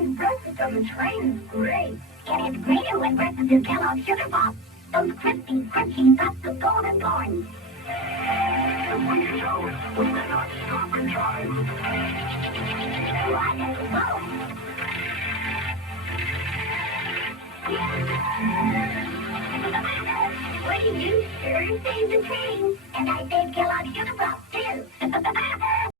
Breakfast on the train is great. And it's greater when breakfast is Kellogg's Sugar Pop. Those crispy, crunchy, nuts of golden corn. And when you know it, we may not stop in time. What a flow. What do you do? Sure, save the train. And I saved Kellogg's Sugar Pop, too.